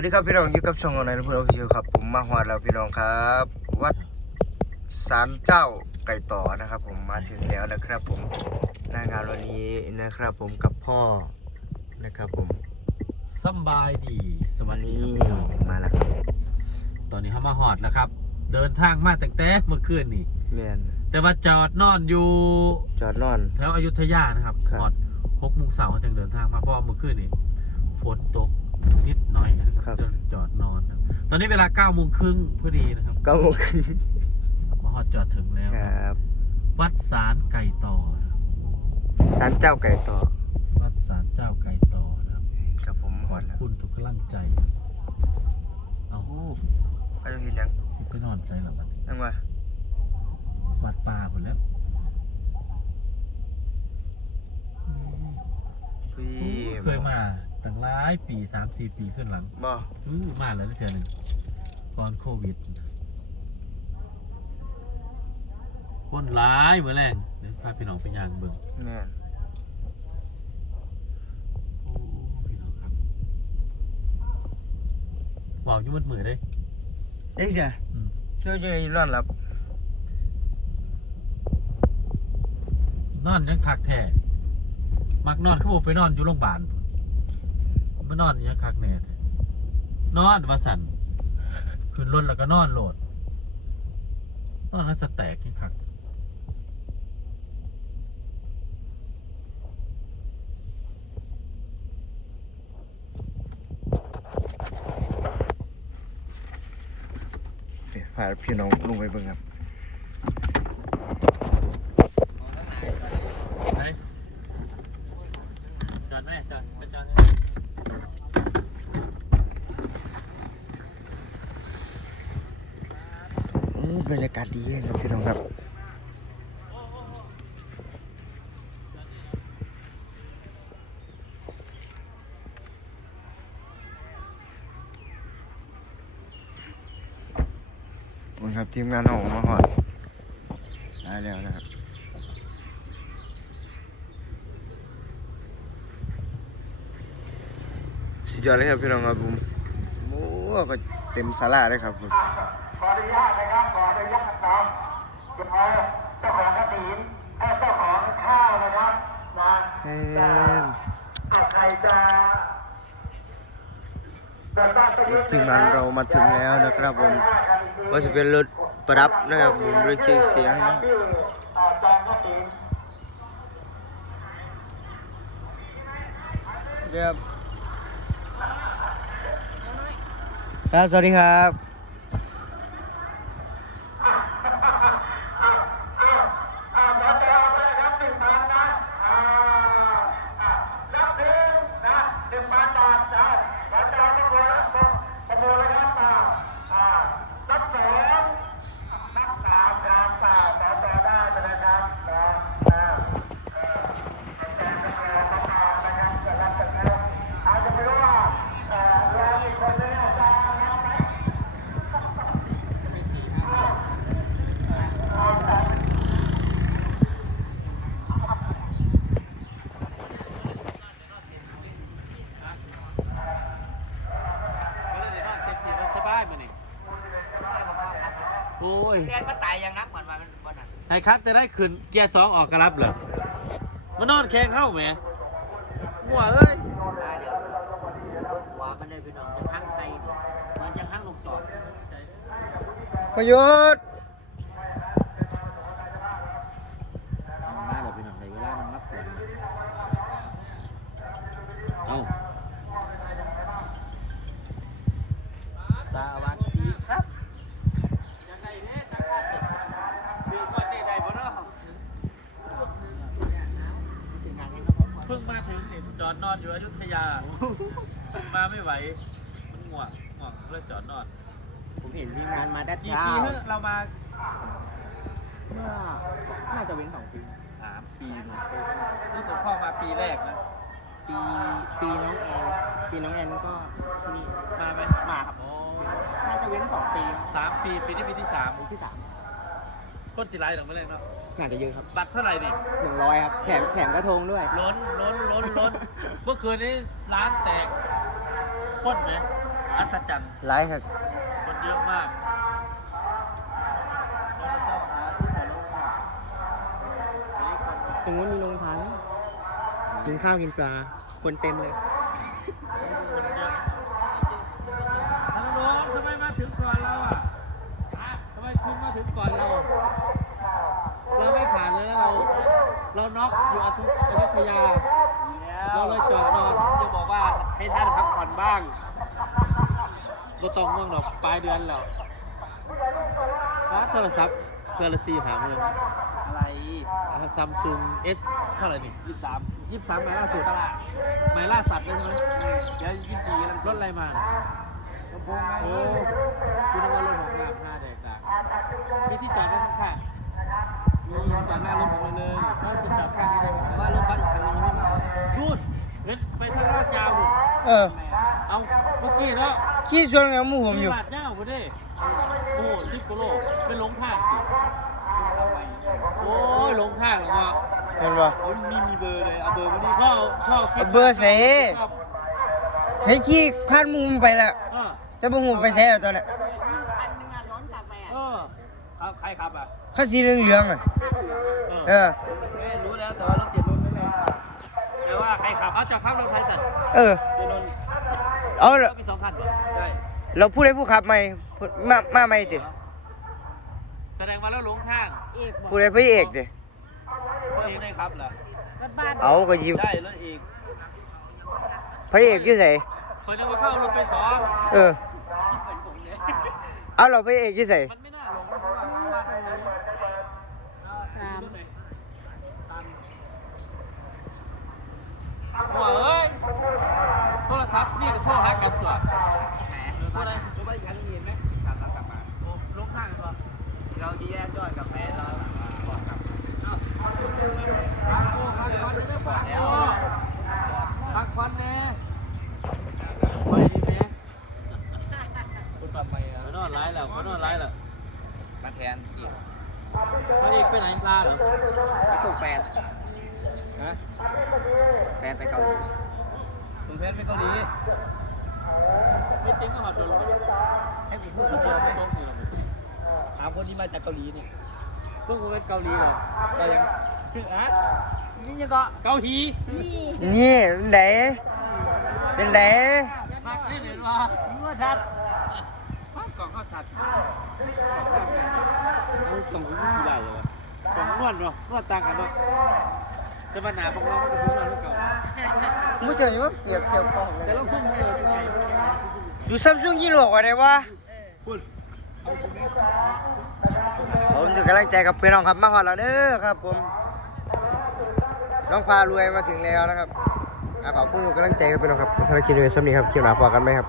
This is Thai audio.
วัสดีครับพี่น้องอยู่กับช่องของนายนพลออฟฟิเชียลครับ ผมมาฮอดแล้วพี่น้องครับ วัดศาลเจ้าไก่ต่อนะครับ ผมมาถึงแล้วนะครับผมหน้างานวันนี้นะครับ ผมกับพ่อนะครับผมสำบายดี สวัวัสนดีนี้ครับพี่น้องมาแล้วครับตอนนี้เขามาหอดแล้วครับ เดินทางมาตั้งแต่เมื่อคืนนี่เมียนแต่ว่าจอดนอนอยู่จอดนอน แถวอยุธยานะครับครับ หอดหกโมงเสาร์จึงเดินทางมาเพราะว่าเมื่อคืนนี่ฝนตก นิดหน่อยนะครับจะจอดนอนนะตอนนี้เวลาเก้าโมงครึ่งพอดีนะครับเก้าโมงครึ่งมาหอดจอดถึงแล้วคนะรับวัดสารไก่ต่อนะครับศาลเจ้าไก่ต่อวัดสารเจ้าไก่ต่อนะครับครับผมขฮออบดแล้วคุณทุกกำลังใจ เอาโอ้เขาจะเห็นยังสิไปนอนใจหรอบัดยังวะวัดป่าหมดแล้ว พี่เคยมา ตั้งหลายปีสามสี่ปีขึ้นหลังบ่อื้อมาแล้วเทื่อหนึ่งก่อนโควิด คนหลายเหมือนแรงเดี๋ยวพาพี่น้องไปยางเบิ่งแม่นโอ้พี่น้องครับบอกอยุ่มืดมือเลยเอ๊ะจ้ะอืมช่วยจะนอนหลับนอนยังคักแท้มักนอนเขาบอกไปนอนอยู่โรงพยาบาลพุ่น มานอนยังคักแน่แท้นอนมาสั่นขึ้นรถแล้วก็นอนโหลด นอนแล้วสแตกยังคักพาพี่น้องลุงไปเบิ่งครับ ไปจอดไหมจอดไปจอด อู้ บรรยากาศดีครับพี่น้องครับคุณครับทีมงานของมาหอดได้แล้วนะครับสุดยอดเลยครับพี่น้องครับผมโอ้ก็เต็มศาลาเลยครับผม ขออนุญาตนะครับ ขออนุญาตน้องเดี๋ยวเจ้าของกระถินเจ้าของข้าวนะครับนะจะใครจะรถที่มงานเรามาถึงแล้วนะครับผมว่าจะเป็นรถปรับนะครับผมรถชียงเสียงนะเรียบครับสวัสดีครับ อ่าขอแจกไปเลยครับหนึ่งพันนะอ่าอ่านับหนึ่งนะหนึ่งพันบาทนะขอแจกประมูลประมูลเลยครับอ่าอ่านับสองนับสามครับอ่าขอต่อได้ไปเลยครับนะอ่าเอ่อขอแจกประมูลประกอบนะครับจะรับจากแล้วอาจจะไม่รู้ว่าเอ่อรออีกคนนึงอาจจะรับไหม สบายมานี่โอ้ย เรียนมาตายยังนักก่อนมาเป็นวันนั้น ไอ้ครับจะได้ขึ้นเกียร์สองออกกระลับเหรอมานอนแข่งเข้าไหมหัวเอ้ยตายเดี๋ยวรถหัวมันได้ไปนอนจะพังไกลนี่มันจะพังลูกจอดพยุทธ มาเดี๋ยวไปนอนในเวลามันมักควร เอา สวัสดีครับ ปีก่อนนี่ได้บ่เนาะ เพิ่งมาถึงนี่จอดนอนอยู่อยุธยา มาไม่ไหว มันง่วงง่วงเลยจอดนอน ผมเห็นทีมงานมาแต่กี่เช้าปีเพิ่งเรามาเมื่อน่าจะเว้นสองปีสามปีหนึ่งรู้สึกพ่อมาปีแรกนะ ปีปีน้องแอนปีน้องแอนก็ที่นี่มาไหมมาครับโอ้น่าจะเว้นสองปีสามปีปีนี้ปีที่สามปีที่สามคนสิไลหลังไม่เลยเนาะ น่าจะเยอะครับบัตรเท่าไหร่นี่หนึ่งร้อยครับแถมแถมกระทงด้วย ล้นล้นล้นล้นเมื่อคืนนี้ร้านแตกพ่นไหมอ่าอัศจรรย์หลายครับคนเยอะมากเราจะต้องหาที่จะลงมาอันนี้คนตรงนู้นมีโรงทานกินข้าวกินปลา คนเต็มเลย คนเยอะธนดลทำไมมาถึงก่อนเราอะฮะทำไมคุณมาถึงก่อนเรา เราไม่ผ่านเลยนะเรา เราน็อกอยู่อยุธยา เราเลยจอดนอนจะบอกว่าให้ท่านพักผ่อนบ้างก็ต้องง่วงหรอกปลายเดือนแล้วร้านโทรศัพท์เครือละสี่หาเงินอะไรซัมซุงเอสเท่าไหร่นี่ยี่สิบสามยี่สิบสามไมล์ล่าสุดตลาดไมล์ล่าสัตว์เลยใช่ไหมเดี๋ยวยี่สิบสี่กันรถอะไรมาน่ะลำโพงไงโอ้คุณนึกว่ารถของงามห้าแดกต่างมีที่จอดไว้ข้างๆ มีจอดหน้ารถผมเลยก็จะจอดข้างนี้ได้ไหมว่ารถบัสคันนี้ไม่มานู่นเว้นไปทางลาดยาวนู่นเออ เอาเมื่อกี้เนาะขี้ชวนกับหมู่ผมอยู่ลาดยาวบ่ได้โอ้ลิบโกโลเป็นหลงทางอีกโอ้ยหลงทางแล้วก็เห็นป่ะโอ้ยมีมีเบอร์เลยเอาเบอร์มาดิพ่อพ่อคิดเอาเบอร์ใส่ชอบใช้ขี้พานหมุมไปแล้ว เออ แต่บ่หูไปใช้แล้วตอนเนี้ยคันนึงอะร้อนกลับไปอะ เออเอาใครขับอะ ข้าสีเหลืองๆอะเอเอออไม่รู้แล้วแต่ว่ารถเสียรุ่นไม่เลยแต่ว่าใครขับเอาจากขับรถใครสัตว์เออเสียรุ่นเอาละก็มีสองคันเหรอใช่เราพูดให้ผู้ขับใหม่มามาใหม่ติแสดงว่าเราหลงทางเอกบอกพูดให้พระเอกติพ่อเองได้ครับเหรอรถบ้านเอาก็ยิบใช่รถเอกพระเอกอยู่ไสคนนึกว่าเข้ารถไปสองเออคิดเป็นผมเนี่ยเอาเราพระเอกอยู่ไสมันไม่น่าหลงนะเพราะว่าบ้านเราเลย สาม หัวเอ้ยโทรศัพท์นี่ก็โทรหากันตัวแหมรถบ้านรถบ้านอีกคันเห็นไหมกลับแล้วกลับมาโอ้ลงทางตัวเราจะแยกจอดกับแฟนเราบอกกลับโอ้พักควันไม่พอแล้วพักควันแน่ไปดีแม่คุณทำไมอะนอนร้ายแล้วเขานอนร้ายแล้วมาแทนอีกเขาเอกไปไหนลาเหรอไปส่งแฟน ฮะแฟนไปเกาหลีคุณเพชรไปเกาหลีไม่ติ้งก็หอดโดนเลยให้ผมพูดคนเดียวไม่ต้องนี่หรอกถามคนที่มาจากเกาหลีนี่พวกคุณเป็นเกาหลีเหรอแต่ยังชื่ออะนี่ยังก็เกาหลีนี่เป็นไดเป็นไดมากที่เห็นว่าเมื่อชัดภาพกล่องข้าวสัตว์เอากล่องคุณกี่ได้เลยวะกล่องนวดเนาะนวดต่างกันเนาะ แต่ปัญหาของเรามันก็เป็นนวดเก่ามูเจออยู่ว่าเปรียบเทียบกล้องเลแต่ยลองซุ่มให้เราเป็นไงดูซัมซุงยี่ห้ออะไรวะพูดเอาคุณไหมผมถึงกำลังใจกับพี่น้องครับมาฮอดแล้วเด้อครับ ผมน้องพารวยมาถึงแล้วนะครับอะขอบคุณทุกกำลังใจกับพี่น้องครับสำหรับคลิปนี้สำหรับนี้ครับคลิปหน้าพอกันไหมครับ